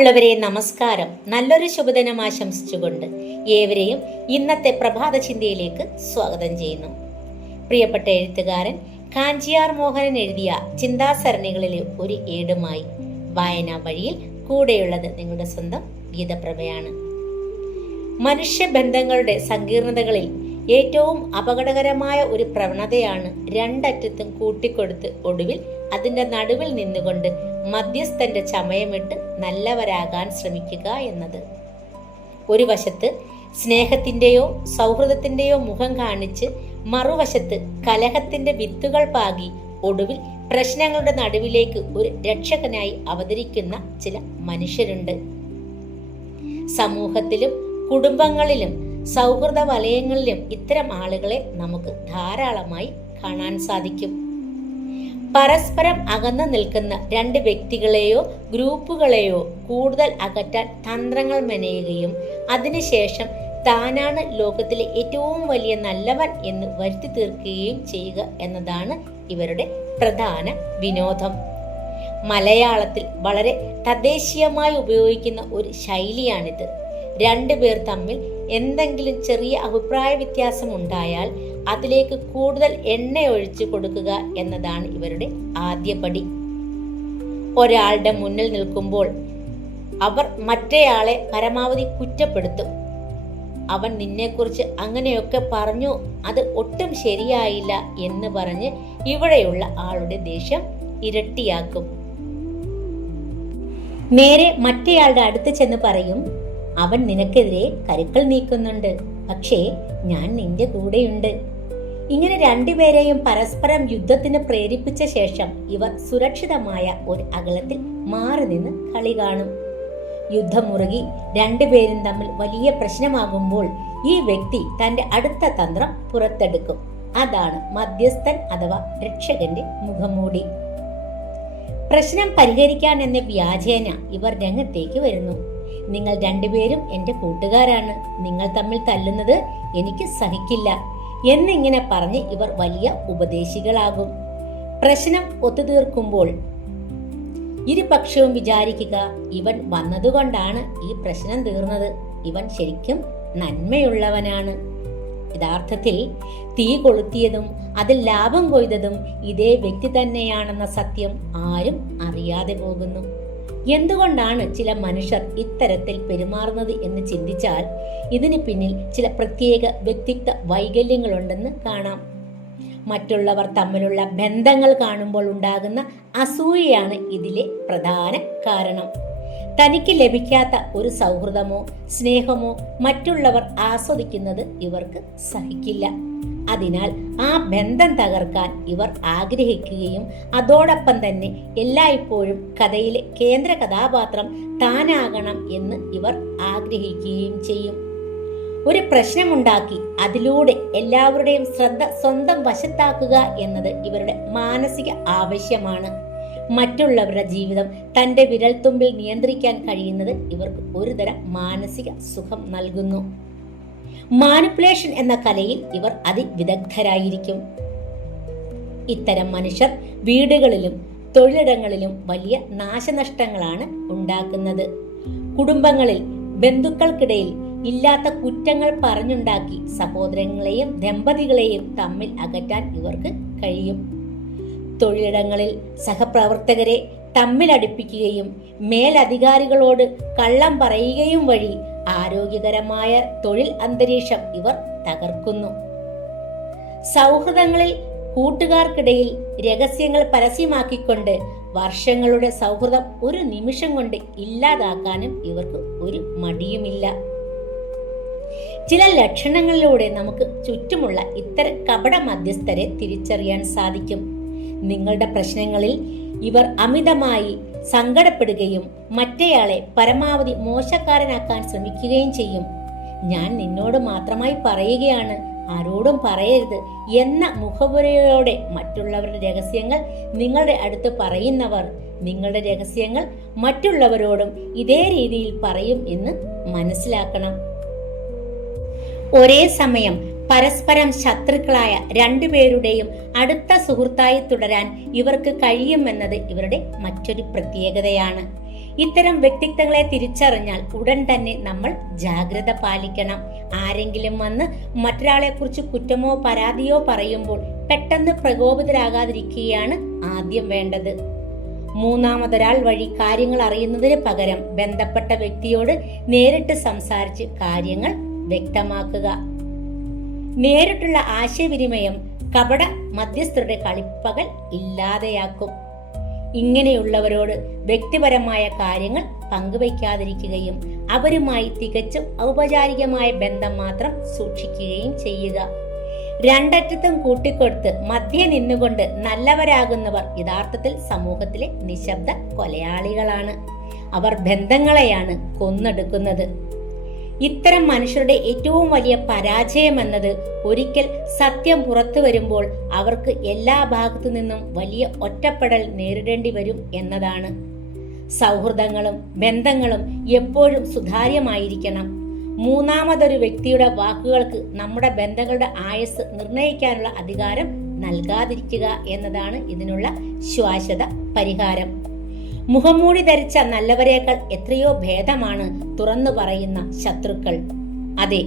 പ്രിയമുള്ളവരെ, നമസ്കാരം. നല്ലൊരു ശുഭദിനം ആശംസിച്ചുകൊണ്ട് ഏവരെയും ഇന്നത്തെ പ്രഭാത ചിന്തയിലേക്ക് സ്വാഗതം ചെയ്യുന്നു. പ്രിയപ്പെട്ട എഴുത്തുകാരൻ കാഞ്ചിയാർ മോഹനൻ എഴുതിയ ചിന്താസരണികളിലെ ഒരു ഏടുമായി വായനാ വഴിയിൽ കൂടെയുള്ളത് നിങ്ങളുടെ സ്വന്തം ഗീതപ്രഭയാണ്. മനുഷ്യബന്ധങ്ങളുടെ സങ്കീർണതകളിൽ ഏറ്റവും അപകടകരമായ ഒരു പ്രവണതയാണ് രണ്ടറ്റത്തും കൂട്ടിക്കൊടുത്ത് ഒടുവിൽ അതിന്റെ നടുവിൽ നിന്നുകൊണ്ട് മധ്യസ്ഥന്റെ ചമയമിട്ട് നല്ലവരാകാൻ ശ്രമിക്കുക എന്നത്. ഒരു വശത്ത് സ്നേഹത്തിന്റെയോ സൗഹൃദത്തിന്റെയോ മുഖം കാണിച്ച് മറുവശത്ത് കലഹത്തിന്റെ വിത്തുകൾ പാകി ഒടുവിൽ പ്രശ്നങ്ങളുടെ നടുവിലേക്ക് ഒരു രക്ഷകനായി അവതരിക്കുന്ന ചില മനുഷ്യരുണ്ട്. സമൂഹത്തിലും കുടുംബങ്ങളിലും സൗഹൃദ വലയങ്ങളിലും ഇത്തരം ആളുകളെ നമുക്ക് ധാരാളമായി കാണാൻ സാധിക്കും. പരസ്പരം അകന്നു നിൽക്കുന്ന രണ്ട് വ്യക്തികളെയോ ഗ്രൂപ്പുകളെയോ കൂടുതൽ അകറ്റാൻ തന്ത്രങ്ങൾ മെനയുകയും അതിനുശേഷം താനാണ് ലോകത്തിലെ ഏറ്റവും വലിയ നല്ലവൻ എന്ന് വരുത്തി തീർക്കുകയും ചെയ്യുക എന്നതാണ് ഇവരുടെ പ്രധാന വിനോദം. മലയാളത്തിൽ വളരെ തദ്ദേശീയമായി ഉപയോഗിക്കുന്ന ഒരു ശൈലിയാണിത്. രണ്ടുപേർ തമ്മിൽ എന്തെങ്കിലും ചെറിയ അഭിപ്രായ വ്യത്യാസം ഉണ്ടായാൽ അതിലേക്ക് കൂടുതൽ എണ്ണ ഒഴിച്ചു കൊടുക്കുക എന്നതാണ് ഇവരുടെ ആദ്യപടി. ഒരാളുടെ മുന്നിൽ നിൽക്കുമ്പോൾ അവർ മറ്റേയാളെ പരമാവധി കുറ്റപ്പെടുത്തും. അവൻ നിന്നെക്കുറിച്ച് അങ്ങനെയൊക്കെ പറഞ്ഞു, അത് ഒട്ടും ശരിയായില്ല എന്ന് പറഞ്ഞ് ഇവിടെയുള്ള ആളുടെ ദേഷ്യം ഇരട്ടിയാക്കും. നേരെ മറ്റേയാളുടെ അടുത്ത് ചെന്ന് പറയും, അവൻ നിനക്കെതിരെ കരുക്കൾ നീക്കുന്നുണ്ട്, പക്ഷേ ഞാൻ നിന്റെ കൂടെയുണ്ട്. ഇങ്ങനെ രണ്ടുപേരെയും പരസ്പരം യുദ്ധത്തിന് പ്രേരിപ്പിച്ച ശേഷം ഇവർ സുരക്ഷിതമായ ഒരു അകലത്തിൽ മാറി നിന്ന് കളി കാണും. യുദ്ധമുറുകി രണ്ടുപേരും തമ്മിൽ വലിയ പ്രശ്നമാകുമ്പോൾ ഈ വ്യക്തി തന്റെ അടുത്ത തന്ത്രം പുറത്തെടുക്കും. അതാണ് മധ്യസ്ഥൻ അഥവാ രക്ഷകന്റെ മുഖംമൂടി. പ്രശ്നം പരിഹരിക്കാൻ എന്ന വ്യാജേന ഇവർ രംഗത്തേക്ക് വരുന്നു. നിങ്ങൾ രണ്ടുപേരും എന്റെ കൂട്ടുകാരാണ്, നിങ്ങൾ തമ്മിൽ തല്ലുന്നത് എനിക്ക് സഹിക്കില്ല എന്നിങ്ങനെ പറഞ്ഞ് ഇവർ വലിയ ഉപദേശികളാകും. പ്രശ്നം ഒത്തുതീർക്കുമ്പോൾ ഇരുപക്ഷവും വിചാരിക്കുക, ഇവൻ വന്നതുകൊണ്ടാണ് ഈ പ്രശ്നം തീർന്നത്, ഇവൻ ശരിക്കും നന്മയുള്ളവനാണ്. യഥാർത്ഥത്തിൽ തീ കൊളുത്തിയതും അതിൽ ലാഭം കൊയ്തതും ഇതേ വ്യക്തി തന്നെയാണെന്ന സത്യം ആരും അറിയാതെ പോകുന്നു. എന്തുകൊണ്ടാണ് ചില മനുഷ്യർ ഇത്തരത്തിൽ പെരുമാറുന്നത് എന്ന് ചിന്തിച്ചാൽ ഇതിന് പിന്നിൽ ചില പ്രത്യേക വ്യക്തിത്വ വൈകല്യങ്ങളുണ്ടെന്ന് കാണാം. മറ്റുള്ളവർ തമ്മിലുള്ള ബന്ധങ്ങൾ കാണുമ്പോൾ ഉണ്ടാകുന്ന അസൂയയാണ് ഇതിലെ പ്രധാന കാരണം. തനിക്ക് ലഭിക്കാത്ത ഒരു സൗഹൃദമോ സ്നേഹമോ മറ്റുള്ളവർ ആസ്വദിക്കുന്നത് ഇവർക്ക് സഹിക്കില്ല. അതിനാൽ ആ ബന്ധം തകർക്കാൻ ഇവർ ആഗ്രഹിക്കുകയും അതോടൊപ്പം തന്നെ എല്ലായ്പ്പോഴും കഥയിലെ കേന്ദ്ര കഥാപാത്രം താനാകണം എന്ന് ഇവർ ആഗ്രഹിക്കുകയും ചെയ്യും. ഒരു പ്രശ്നമുണ്ടാക്കി അതിലൂടെ എല്ലാവരുടെയും ശ്രദ്ധ സ്വന്തം വശത്താക്കുക എന്നത് ഇവരുടെ മാനസിക ആവശ്യമാണ്. മറ്റുള്ളവരുടെ ജീവിതം തന്റെ വിരൽത്തുമ്പിൽ നിയന്ത്രിക്കാൻ കഴിയുന്നത് ഇവർക്ക് ഒരുതരം മാനസിക സുഖം നൽകുന്നു. മാനിപ്പുലേഷൻ എന്ന കലയിൽ ഇവർ അതിവിദഗ്ധരായിരിക്കും. ഇത്തരം മനുഷ്യർ വീടുകളിലും തൊഴിലിടങ്ങളിലും വലിയ നാശനഷ്ടങ്ങളാണ് ഉണ്ടാക്കുന്നത്. കുടുംബങ്ങളിൽ ബന്ധുക്കൾക്കിടയിൽ ഇല്ലാത്ത കുറ്റങ്ങൾ പറഞ്ഞുണ്ടാക്കി സഹോദരങ്ങളെയും ദമ്പതികളെയും തമ്മിൽ അകറ്റാൻ ഇവർക്ക് കഴിയും. തൊഴിലിടങ്ങളിൽ സഹപ്രവർത്തകരെ തമ്മിലടിപ്പിക്കുകയും മേലധികാരികളോട് കള്ളം പറയുകയും വഴി ആരോഗ്യകരമായ തൊഴിൽ അന്തരീക്ഷം ഇവർ തകർക്കുന്നു. സൗഹൃദങ്ങളിൽ കൂട്ടുകാർക്കിടയിൽ രഹസ്യങ്ങൾ പരസ്യമാക്കിക്കൊണ്ട് വർഷങ്ങളുടെ സൗഹൃദം ഒരു നിമിഷം കൊണ്ട് ഇല്ലാതാക്കാനും ഇവർക്ക് ഒരു മടിയുമില്ല. ചില ലക്ഷണങ്ങളിലൂടെ നമുക്ക് ചുറ്റുമുള്ള ഇത്തരം കപട മധ്യസ്ഥരെ തിരിച്ചറിയാൻ സാധിക്കും. നിങ്ങളുടെ പ്രശ്നങ്ങളിൽ ഇവർ അമിതമായി സങ്കടപ്പെടുകയും മറ്റേയാളെ പരമാവധി മോശക്കാരനാക്കാൻ ശ്രമിക്കുകയും ചെയ്യും. ഞാൻ നിന്നോട് മാത്രമായി പറയുകയാണ്, ആരോടും പറയരുത് എന്ന മുഖവുരയോടെ മറ്റുള്ളവരുടെ രഹസ്യങ്ങൾ നിങ്ങളുടെ അടുത്ത് പറയുന്നവർ നിങ്ങളുടെ രഹസ്യങ്ങൾ മറ്റുള്ളവരോടും ഇതേ രീതിയിൽ പറയും എന്ന് മനസ്സിലാക്കണം. ഒരേ സമയം പരസ്പരം ശത്രുക്കളായ രണ്ടുപേരുടെയും അടുത്ത സുഹൃത്തായി തുടരാൻ ഇവർക്ക് കഴിയുമെന്നത് ഇവരുടെ മറ്റൊരു പ്രത്യേകതയാണ്. ഇത്തരം വ്യക്തിത്വങ്ങളെ തിരിച്ചറിഞ്ഞാൽ ഉടൻ തന്നെ നമ്മൾ ജാഗ്രത പാലിക്കണം. ആരെങ്കിലും വന്ന് മറ്റൊരാളെ കുറിച്ച് കുറ്റമോ പരാതിയോ പറയുമ്പോൾ പെട്ടെന്ന് പ്രകോപിതരാകാതിരിക്കുകയാണ് ആദ്യം വേണ്ടത്. മൂന്നാമതൊരാൾ വഴി കാര്യങ്ങൾ അറിയുന്നതിന് പകരം ബന്ധപ്പെട്ട വ്യക്തിയോട് നേരിട്ട് സംസാരിച്ച് കാര്യങ്ങൾ വ്യക്തമാക്കുക. നേരിട്ടുള്ള ആശയവിനിമയം കപട മധ്യസ്ഥരുടെ കളിപ്പകൽ ഇല്ലാതെയാക്കും. ഇങ്ങനെയുള്ളവരോട് വ്യക്തിപരമായ കാര്യങ്ങൾ പങ്കുവയ്ക്കാതിരിക്കുകയും അവരുമായി തികച്ചും ഔപചാരികമായ ബന്ധം മാത്രം സൂക്ഷിക്കുകയും ചെയ്യുക. രണ്ടറ്റത്തും കൂട്ടിക്കൊടുത്ത് മധ്യേ നിന്നുകൊണ്ട് നല്ലവരാകുന്നവർ യഥാർത്ഥത്തിൽ സമൂഹത്തിലെ നിശബ്ദ കൊലയാളികളാണ്. അവർ ബന്ധങ്ങളെയാണ് കൊന്നെടുക്കുന്നത്. ഇത്തരം മനുഷ്യരുടെ ഏറ്റവും വലിയ പരാജയം എന്നത് ഒരിക്കൽ സത്യം പുറത്തു വരുമ്പോൾ അവർക്ക് എല്ലാ ഭാഗത്തു നിന്നും വലിയ ഒറ്റപ്പെടൽ നേരിടേണ്ടി വരും എന്നതാണ്. സൗഹൃദങ്ങളും ബന്ധങ്ങളും എപ്പോഴും സുതാര്യമായിരിക്കണം. മൂന്നാമതൊരു വ്യക്തിയുടെ വാക്കുകൾക്ക് നമ്മുടെ ബന്ധങ്ങളുടെ ആയുസ് നിർണയിക്കാനുള്ള അധികാരം നൽകാതിരിക്കുക എന്നതാണ് ഇതിനുള്ള ശാശ്വത പരിഹാരം. മുഖംമൂടി ധരിച്ച നല്ലവരേക്കാൾ എത്രയോ ഭേദമാണ് തുറന്നു പറയുന്ന ശത്രുക്കൾ. അതെ,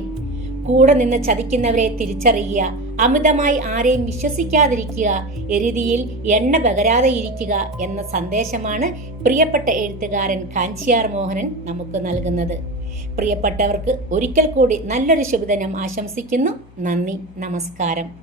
കൂടെ നിന്ന് ചതിക്കുന്നവരെ തിരിച്ചറിയുക, അമിതമായി ആരെയും വിശ്വസിക്കാതിരിക്കുക, എരുതിയിൽ എണ്ണ പകരാതെ ഇരിക്കുക എന്ന സന്ദേശമാണ് പ്രിയപ്പെട്ട എഴുത്തുകാരൻ കാഞ്ചിയാർ മോഹനൻ നമുക്ക് നൽകുന്നത്. പ്രിയപ്പെട്ടവർക്ക് ഒരിക്കൽ കൂടി നല്ലൊരു ശുഭദിനം ആശംസിക്കുന്നു. നന്ദി, നമസ്കാരം.